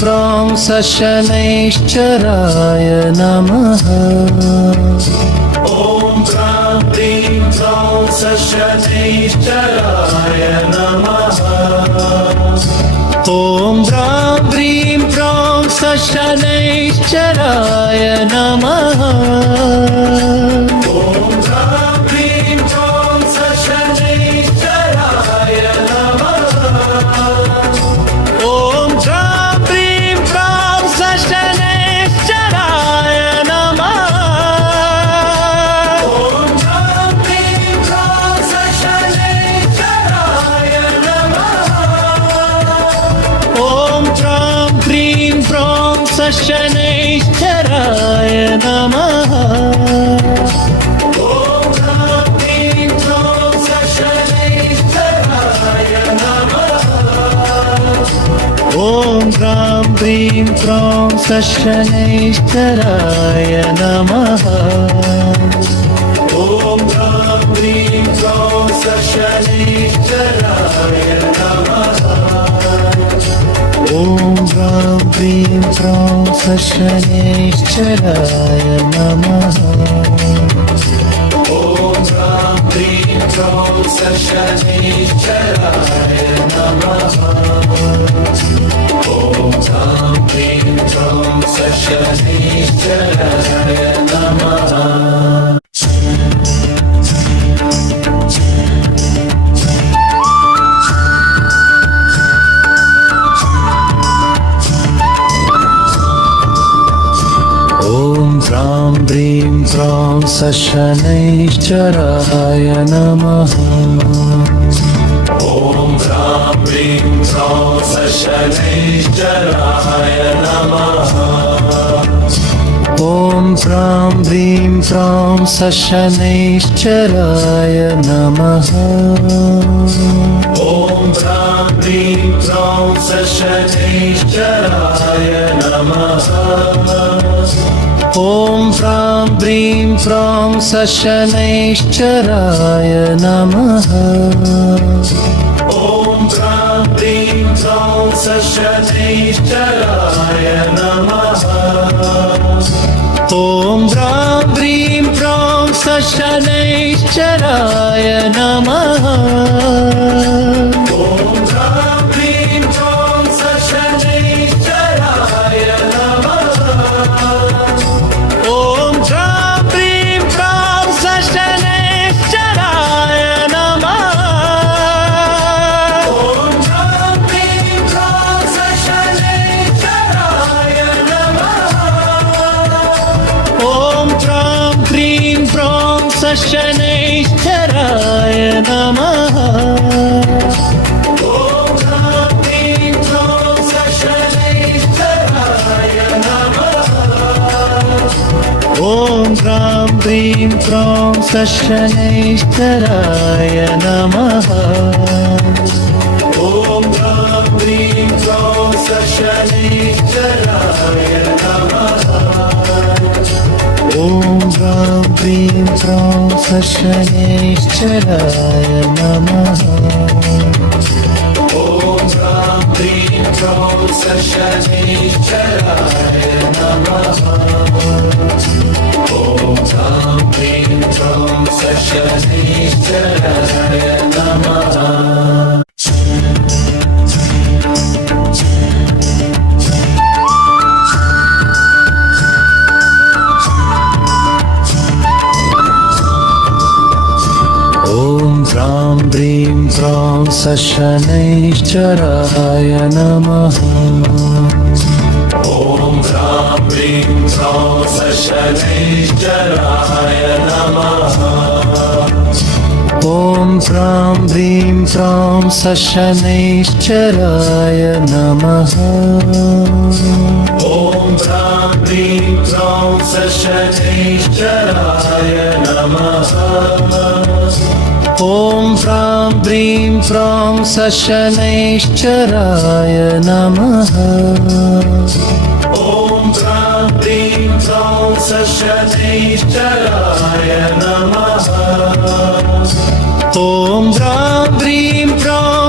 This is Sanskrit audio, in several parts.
फ्रौं सशनैश्चराय नमः ॐ प्रां प्रीं प्रौं सशनैश्चराय नमः ॐ ह्रां ह्रीं फ्रौं सशनैश्चराय नमः ॐ प्रां प्रीं प्रौं सशनैश्चराय नमः ॐ ह्रां ह्रीं फ्रौं सशनैश्चराय नमः ॐ प्रां प्रीं प्रौं सशनैश्चराय नमः ॐ ह्रां ह्रीं फ्रौं सशनैश्चराय नमः ॐ ह्रां ह्रीं फ्रौं सशनैश्चराय नमः ॐ प्रां प्रीं प्रौं सशनैश्चराय नमः ॐ ह्रां ह्रीं फ्रौं सशनैश्चराय नमः ॐ प्रां प्रीं प्रौं सशनैश्चराय नमः ॐ प्रां प्रीं प्रौं सशनैश्चराय नमः ॐ ह्रां ह्रीं फ्रौं सशनैश्चराय नमः ॐ प्रां प्रीं प्रौं सशनैश्चराय नमः ॐ ह्रां ह्रीं फ्रौं सशनैश्चराय नमः ॐ प्रां प्रीं प्रौं सशनैश्चराय नमः ॐ ह्रां ह्रीं फ्रौं सशनैश्चराय नमः ॐ प्रां प्रीं प्रौं सशनैश्चराय नमः ॐ ह्रां ह्रीं फ्रौं सशनैश्चराय नमः ॐ प्रां प्रीं प्रौं सशनैश्चराय नमः ॐ ह्रां ह्रीं फ्रौं सशनैश्चराय नमः ॐ प्रां प्रीं प्रौं सशनैश्चराय नमः ॐ ह्रां ह्रीं फ्रौं सशनैश्चराय नमः ॐ प्रां प्रीं प्रौं सशनैश्चराय नमः ॐ ह्रां ह्रीं फ्रौं सशनैश्चराय नमः ॐ प्रां प्रीं प्रौं सशनैश्चराय नमः ॐ ह्रां ह्रीं फ्रौं सशनैश्चराय नमः ॐ ह्रां ह्रीं फ्रौं सशनैश्चराय नमः ॐ ह्रां ह्रीं फ्रौं सशनैश्चराय नमः ॐ प्रां प्रीं प्रौं सशनैश्चराय नमः ॐ ह्रां ह्रीं फ्रौं सशनैश्चराय नमः ॐ प्रां प्रीं प्रौं सशनैश्चराय नमः ॐ ह्रां ह्रीं फ्रौं सशनैश्चराय नमः ॐ प्रां प्रीं प्रौं सशनैश्चराय नमः ॐ ह्रां ह्रीं फ्रौं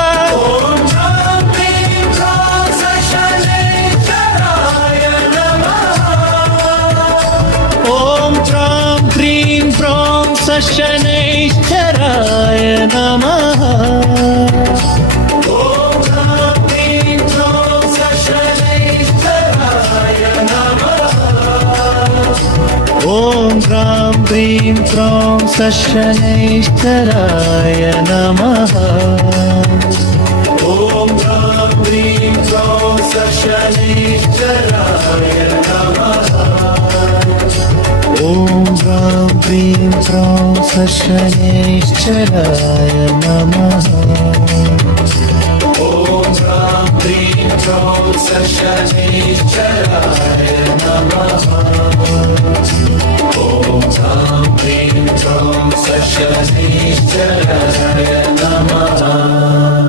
सशनैश्चराय नमः ॐ ह्रां ह्रीं ह्रौं सशनैश्चराय नमः ॐ ह्रां ह्रीं ह्रौं सशनैश्चराय नमः ॐ ह्रां ह्रीं ह्रौं सशनैश्चराय नमः ॐ ह्रां ह्रीं ह्रौं सशनैश्चराय नमः ॐ ह्रां ह्रीं ह्रौं सशनैश्चराय नमः